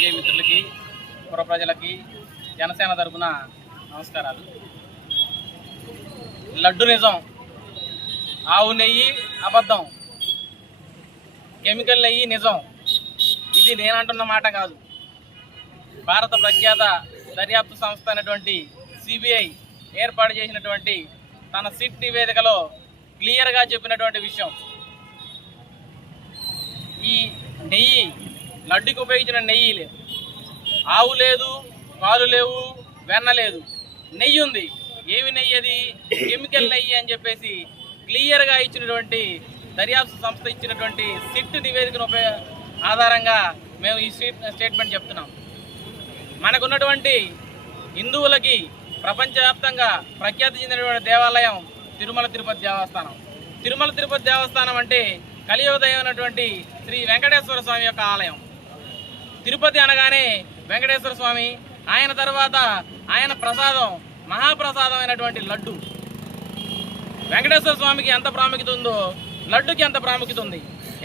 పాత్రికేయ మిత్రులకి, పుర ప్రజలకి జనసేన తరపున నమస్కారాలు. లడ్డు నిజం, ఆవు నెయ్యి అబద్ధం, కెమికల్ నెయ్యి నిజం. ఇది నేనంటున్న మాట కాదు. భారత ప్రఖ్యాత దర్యాప్తు సంస్థ అయినటువంటి సిబిఐ ఏర్పాటు చేసినటువంటి తన సిట్ నివేదికలో క్లియర్గా చెప్పినటువంటి విషయం. ఈ నెయ్యి, లడ్డుకి ఉపయోగించిన నెయ్యి లేదు, ఆవు లేదు, పాలు లేవు, వెన్న లేదు, నెయ్యి ఉంది. ఏమి నెయ్యి? అది కెమికల్ నెయ్యి అని చెప్పేసి క్లియర్గా ఇచ్చినటువంటి దర్యాప్తు సంస్థ ఇచ్చినటువంటి సిట్ నివేదికను ఆధారంగా మేము ఈ స్టేట్మెంట్ చెప్తున్నాం. మనకున్నటువంటి హిందువులకి ప్రపంచవ్యాప్తంగా ప్రఖ్యాతి చెందినటువంటి దేవాలయం తిరుమల తిరుపతి దేవస్థానం. తిరుమల తిరుపతి దేవస్థానం అంటే కలియుగ దైవమైనటువంటి శ్రీ వెంకటేశ్వర స్వామి యొక్క ఆలయం. తిరుపతి అనగానే వెంకటేశ్వర స్వామి, ఆయన తర్వాత ఆయన ప్రసాదం, మహాప్రసాదం అయినటువంటి లడ్డు. వెంకటేశ్వర స్వామికి ఎంత ప్రాముఖ్యత ఉందో లడ్డుకి ఎంత ప్రాముఖ్యత ఉంది.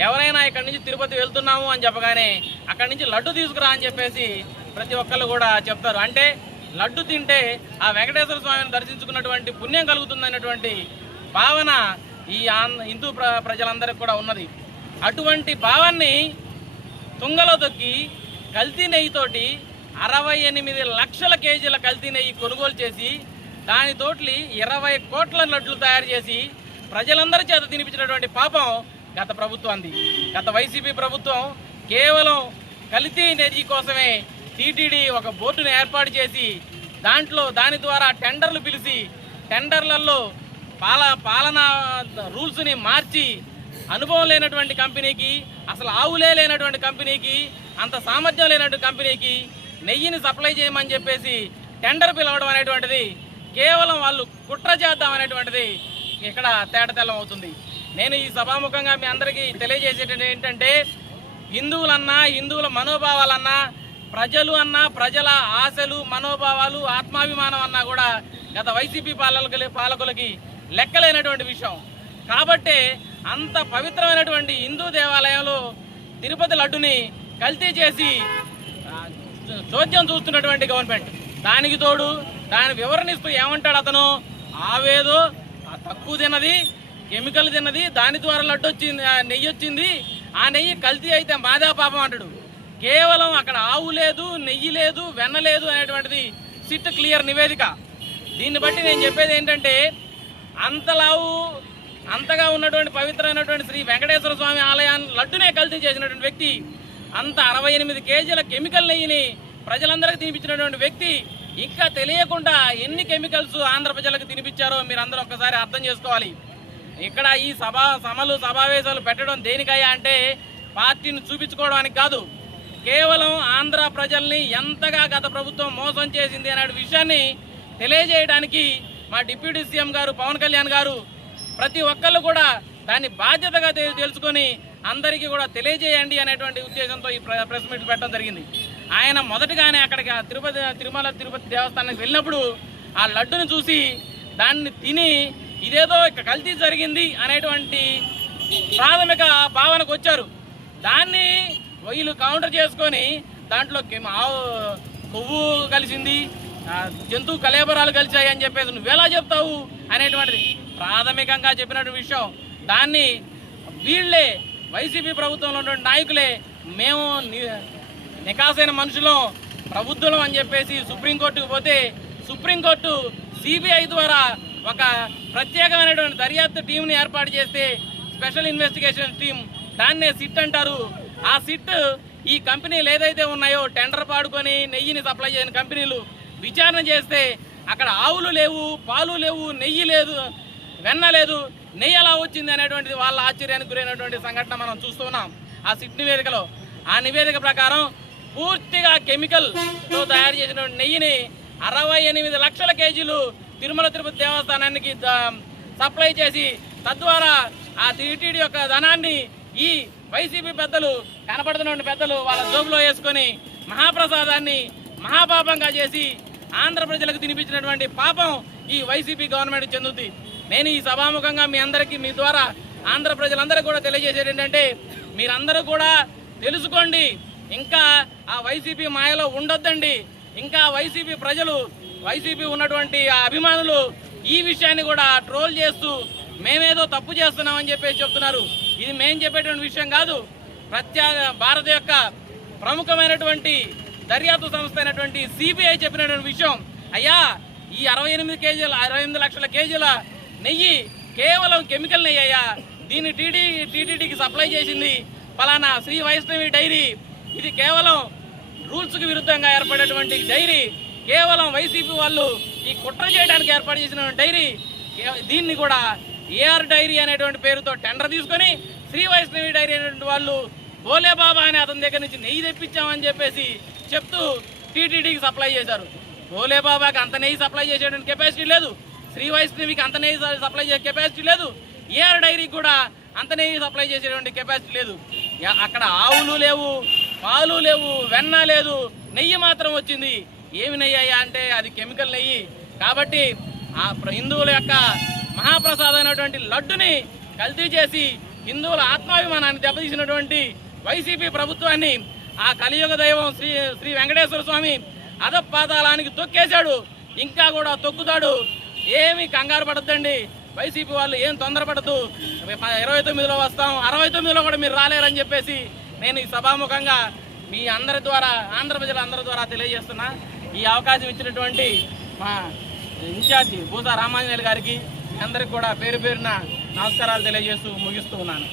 ఎవరైనా ఇక్కడి నుంచి తిరుపతి వెళ్తున్నాము అని చెప్పగానే అక్కడి నుంచి లడ్డు తీసుకురా అని చెప్పేసి ప్రతి ఒక్కళ్ళు కూడా చెప్తారు. అంటే లడ్డు తింటే ఆ వెంకటేశ్వర స్వామిని దర్శించుకున్నటువంటి పుణ్యం కలుగుతుందనేటువంటి భావన ఈ హిందూ ప్రజలందరికీ కూడా ఉన్నది. అటువంటి భావాన్ని తుంగలో తొక్కి కల్తీ నెయ్యితోటి 68 లక్షల కేజీల కల్తీ నెయ్యి కొనుగోలు చేసి దానితోటి 20 కోట్ల లడ్లు తయారు చేసి ప్రజలందరి చేత తినిపించినటువంటి పాపం గత ప్రభుత్వాన్ని. గత వైసీపీ ప్రభుత్వం కేవలం కల్తీ నెయ్యి కోసమే టీటీడీ ఒక బోర్డును ఏర్పాటు చేసి దాని ద్వారా టెండర్లు పిలిచి టెండర్లలో పాలనా రూల్స్ని మార్చి అనుభవం లేనటువంటి కంపెనీకి, అసలు ఆవులే లేనటువంటి కంపెనీకి, అంత సామర్థ్యం లేనటువంటి కంపెనీకి నెయ్యిని సప్లై చేయమని చెప్పేసి టెండర్ పిలవడం అనేటువంటిది కేవలం వాళ్ళు కుట్ర చేద్దాం అనేటువంటిది ఇక్కడ తేటతెల్లం అవుతుంది. నేను ఈ సభాముఖంగా మీ అందరికీ తెలియజేసేటది ఏంటంటే, హిందువులన్నా, హిందువుల మనోభావాలన్నా, ప్రజలు అన్నా, ప్రజల ఆశలు, మనోభావాలు, ఆత్మాభిమానం అన్నా కూడా గత వైసీపీ పాలకులకి లెక్కలేనటువంటి విషయం. కాబట్టే అంత పవిత్రమైనటువంటి హిందూ దేవాలయంలో తిరుపతి లడ్డుని కల్తీ చేసి చోద్యం చూస్తున్నటువంటి గవర్నమెంట్. దానికి తోడు దాని వివరణిస్తూ ఏమంటాడు అతను, ఆవేదో తక్కువ తిన్నది, కెమికల్ తిన్నది, దాని ద్వారా లడ్డు వచ్చింది, నెయ్యి వచ్చింది, ఆ నెయ్యి కల్తీ అయితే మాదే పాపం అంటాడు. కేవలం అక్కడ ఆవు లేదు, నెయ్యి లేదు, వెన్న లేదు అనేటువంటిది సిట్ క్లియర్ నివేదిక. దీన్ని బట్టి నేను చెప్పేది ఏంటంటే, అంతగా ఉన్నటువంటి పవిత్రమైనటువంటి శ్రీ వెంకటేశ్వర స్వామి ఆలయాన్ని లడ్డునే కల్తీ చేసినటువంటి వ్యక్తి, అంత 68 కేజీల కెమికల్ నెయ్యిని ప్రజలందరికీ తినిపించినటువంటి వ్యక్తి ఇంకా తెలియకుండా ఎన్ని కెమికల్స్ ఆంధ్ర ప్రజలకు తినిపించారో మీరు అందరూ ఒక్కసారి అర్థం చేసుకోవాలి. ఇక్కడ ఈ సమావేశాలు పెట్టడం దేనికయ్యా అంటే పార్టీని చూపించుకోవడానికి కాదు, కేవలం ఆంధ్ర ప్రజల్ని ఎంతగా గత ప్రభుత్వం మోసం చేసింది అనే విషయాన్ని తెలియజేయడానికి మా డిప్యూటీ సీఎం గారు పవన్ కళ్యాణ్ గారు ప్రతి ఒక్కళ్ళు కూడా దాన్ని బాధ్యతగా తెలుసుకొని అందరికీ కూడా తెలియజేయండి అనేటువంటి ఉద్దేశంతో ఈ ప్రెస్ మీట్ పెట్టడం జరిగింది. ఆయన మొదటగానే అక్కడికి తిరుమల తిరుపతి దేవస్థానానికి వెళ్ళినప్పుడు ఆ లడ్డును చూసి దాన్ని తిని ఇదేదో ఇక్కడ కల్తీ జరిగింది అనేటువంటి ప్రాథమిక భావనకు వచ్చారు. దాన్ని వీళ్ళు కౌంటర్ చేసుకొని దాంట్లో కొవ్వు కలిసింది, జంతువు కలేబరాలు కలిసాయి అని చెప్పేసి నువ్వెలా చెప్తావు అనేటువంటిది ప్రాథమికంగా చెప్పినటువంటి విషయం. దాన్ని వీళ్ళే వైసీపీ ప్రభుత్వంలో ఉన్నటువంటి నాయకులే మేము నికాసైన మనుషులం, ప్రబుద్ధులం అని చెప్పేసి సుప్రీంకోర్టుకు పోతే సుప్రీంకోర్టు సిబిఐ ద్వారా ఒక ప్రత్యేకమైనటువంటి దర్యాప్తు టీంని ఏర్పాటు చేస్తే స్పెషల్ ఇన్వెస్టిగేషన్ టీం, దాన్నే సిట్ అంటారు. ఆ సిట్ ఈ కంపెనీలు ఏదైతే ఉన్నాయో టెండర్ పాడుకొని నెయ్యిని సప్లై చేసిన కంపెనీలు విచారణ చేస్తే అక్కడ ఆవులు లేవు, పాలు లేవు, నెయ్యి లేదు, వెన్న లేదు, నెయ్యి ఎలా వచ్చింది అనేటువంటిది వాళ్ళ ఆశ్చర్యానికి గురైనటువంటి సంఘటన మనం చూస్తున్నాం ఆ సిట్ నివేదికలో. ఆ నివేదిక ప్రకారం పూర్తిగా కెమికల్తో తయారు చేసిన నెయ్యిని 68 లక్షల కేజీలు తిరుమల తిరుపతి దేవస్థానానికి సప్లై చేసి తద్వారా ఆ టీటీడీ యొక్క ధనాన్ని ఈ వైసీపీ పెద్దలు, కనపడుతున్న పెద్దలు వాళ్ళ జోబులో వేసుకొని మహాప్రసాదాన్ని మహాపాపంగా చేసి ఆంధ్ర ప్రజలకు తినిపించినటువంటి పాపం ఈ వైసీపీ గవర్నమెంట్ చెందుతుంది. నేను ఈ సభాముఖంగా మీ అందరికీ, మీ ద్వారా ఆంధ్ర ప్రజలందరికీ కూడా తెలియజేసేది ఏంటంటే, మీరందరూ కూడా తెలుసుకోండి, ఇంకా ఆ వైసీపీ మాయలో ఉండొద్దండి. ఇంకా వైసీపీ ప్రజలు, వైసీపీ ఉన్నటువంటి ఆ అభిమానులు ఈ విషయాన్ని కూడా ట్రోల్ చేస్తూ మేమేదో తప్పు చేస్తున్నామని చెప్పేసి చెప్తున్నారు. ఇది మేము చెప్పేటువంటి విషయం కాదు. భారత యొక్క ప్రముఖమైనటువంటి దర్యాప్తు సంస్థ అయినటువంటి సిబిఐ చెప్పినటువంటి విషయం. అయ్యా, ఈ 68 లక్షల కేజీల నెయ్యి కేవలం కెమికల్ నెయ్యి అయ్యా. దీన్ని టీటీడీకి సప్లై చేసింది ఫలానా శ్రీ వైష్ణవి డైరీ. ఇది కేవలం రూల్స్కి విరుద్ధంగా ఏర్పడేటువంటి డైరీ. కేవలం వైసీపీ వాళ్ళు ఈ కుట్ర చేయడానికి ఏర్పాటు చేసిన డైరీ. దీన్ని కూడా ఏఆర్ డైరీ అనేటువంటి పేరుతో టెండర్ తీసుకొని శ్రీ వైష్ణవి డైరీ అనేటువంటి వాళ్ళు భోలేబాబా అనే అతని దగ్గర నుంచి నెయ్యి తెప్పించామని చెప్పేసి చెప్తూ టీటీడీకి సప్లై చేశారు. భోలేబాబాకి అంత నెయ్యి సప్లై చేసేటువంటి కెపాసిటీ లేదు. శ్రీ వైష్ణవికి అంత నెయ్యి సప్లై చేసే కెపాసిటీ లేదు. ఏఆర్ డైరీకి కూడా అంత నెయ్యి సప్లై చేసేటువంటి కెపాసిటీ లేదు. అక్కడ ఆవులు లేవు, పాలు లేవు, వెన్న లేదు, నెయ్యి మాత్రం వచ్చింది. ఏమి నెయ్యి అయ్యా అంటే అది కెమికల్ నెయ్యి. కాబట్టి ఆ హిందువుల యొక్క మహాప్రసాదమైనటువంటి లడ్డుని కల్తీ చేసి హిందువుల ఆత్మాభిమానాన్ని దెబ్బతీసినటువంటి వైసీపీ ప్రభుత్వాన్ని ఆ కలియుగ దైవం శ్రీ వెంకటేశ్వర స్వామి అధపాతాళానికి తొక్కేశాడు. ఇంకా కూడా తొక్కుతాడు. ఏమి కంగారు పడద్దండి. వైసీపీ వాళ్ళు ఏం తొందరపడద్దు. 29లో వస్తాం, 69లో కూడా మీరు రాలేరని చెప్పేసి నేను ఈ సభాముఖంగా మీ అందరి ద్వారా, ఆంధ్ర ప్రజలందరి ద్వారా తెలియజేస్తున్నా. ఈ అవకాశం ఇచ్చినటువంటి మా ఇన్ఛార్జి భూసా రామాంజనేయులు గారికి అందరికి కూడా పేరు పేరున నమస్కారాలు తెలియజేస్తూ ముగిస్తూ ఉన్నాను.